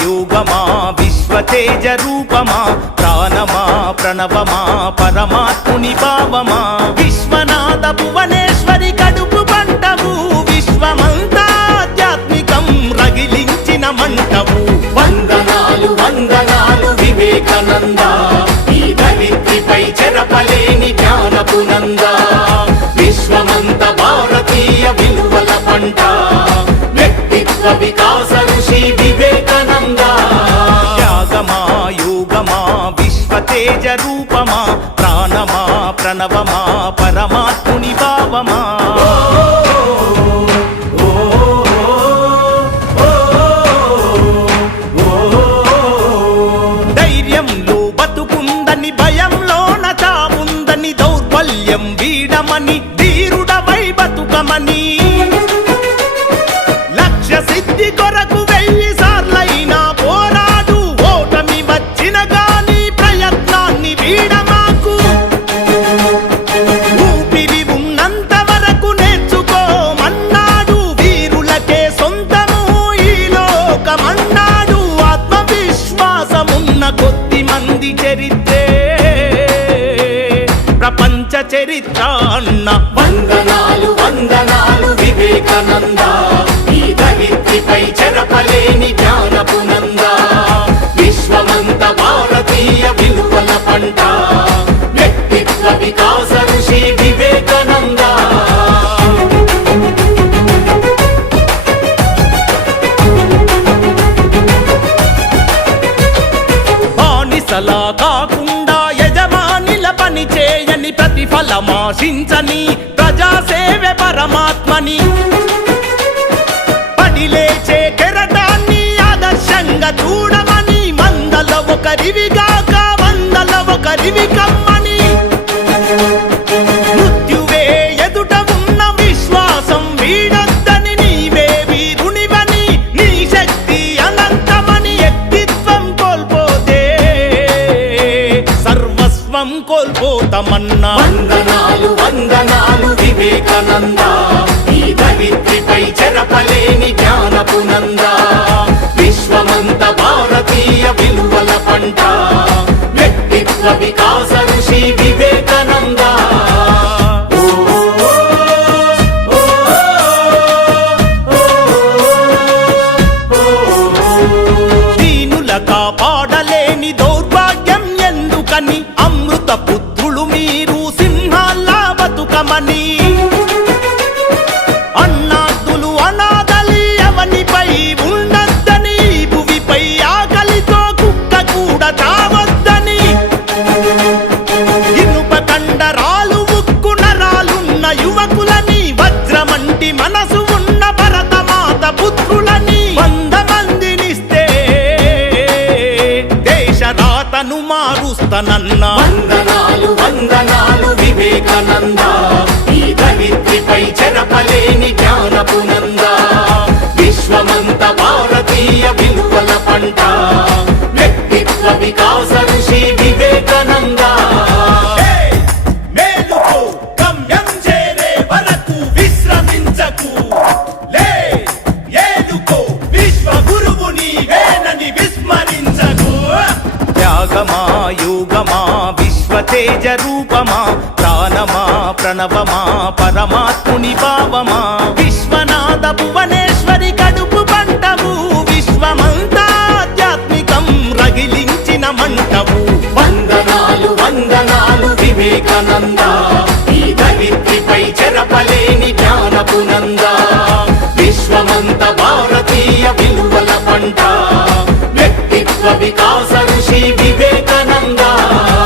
యోగమా విశ్వతేజ రూపమా ప్రాణమా ప్రణవమా పరమాత్ముని భావమా విశ్వనాథ భువనేశ్వరి కడుపు పంటవు విశ్వమంతా ఆధ్యాత్మికం రగిలించిన మంటవు వందనాలు వందనాలు వివేకానంద ఈ ధరిత్రిపై చెరపలేని జ్ఞానపు నంద విశ్వమంత భారతీయ విలువల పంట వ్యక్తిత్వ వికాస ఋషి వివేకానంద త్యాగమా యోగమా విశ్వతేజ రూపమా ప్రాణమా ప్రణవమా పరమాత్ముని భావమా ధైర్యంలో బతుకుందని భయంలోన చావుందని దౌర్బల్యం వీడమని ధీరుడవై బతుకమని లక్ష్య సిద్ధి కొరకు 1000 సార్లైనా పోరాడు ఓటమి వచ్చిన గాని ప్రయత్నాన్ని వీడమాకు ఊపిరి ఉన్నంత వరకు నేర్చుకోమన్నాడు వీరులకే సొంతము ఈ లోకమన్నాడు ఆత్మవిశ్వాసమున్న కొద్ది మంది చరిత్రే ప్రపంచ చరిత్ర అన్న వందనాలు వందనాలు వివేకానంద ఈ ధరిత్రిపై చెరపలేని జ్ఞానపు నంద విశ్వమంత భారతీయ విలువల పంట వ్యక్తిత్వ వికాస ఋషి వివేకానంద బానిసలా కాకుండా యజమానిల పని చేయని ప్రతిఫలమాశించని ప్రజాసేవే పరమాత్మని పడిలేచే కెరటాన్ని ఆదర్శంగా చూడమని మందల ఒకరివిగాక వందల ఒకరివి కమ్మని మృత్యువే ఎదుట ఉన్న విశ్వాసం వీడొద్దని నీవే వీరునివని నీ శక్తి అనంతమని వ్యక్తిత్వం కోల్పోతే సర్వస్వం కోల్పోతామన్నా వందనాలు వందనాలు వివేకానంద ఈ ధరిత్రిపై చెరపలేని జ్ఞానపు నంద విశ్వమంత భారతీయ విలువల పంట వ్యక్తిత్వ వికాస ఋషి వివేకానంద దీనుల కాపాడలేని దౌర్భాగ్యం ఎందుకని అమృత పుత్రులు మీరు సింహాల్లా బతుకమని అన్నార్థులు అనాథలి అవనిపై ఉండొద్దని భువిపై ఆకలితో కుక్క కూడా చావొద్దని ఇనుప కండరాలు ఉక్కు నరాలున్న యువకులని వజ్రమంటి మనసు ఉన్న భరతమాత పుత్రులని 100 మందినిస్తే దేశ రాతను మారుస్తానన్నా వందనాలు వందనాలు వివేకానంద ఈ ధరిత్రిపై చెరపలేని జ్ఞానపు నంద విశ్వమంత భారతీయ విలువల పంట వ్యక్తిత్వ వికాస ఋషి వివేకానంద మేలుకో గమ్యం చేరే వరకు విశ్రమించకు లే ఏలుకో విశ్వ గురువు నీవేనని విస్మరించకు త్యాగమా యోగమా విశ్వతేజ రూపమా ప్రాణమా ప్రణవమా పరమాత్ముని భావమా విశ్వనాథ భువనేశ్వరి కడుపు పంటవు విశ్వమంతా ఆధ్యాత్మికం రగిలించిన మంటవు వందనాలు వందనాలు వివేకానంద ఈ ధరిత్రిపై చెరపలేని జ్ఞానపు నంద విశ్వమంత భారతీయ విలువల పంట వ్యక్తిత్వ వికాస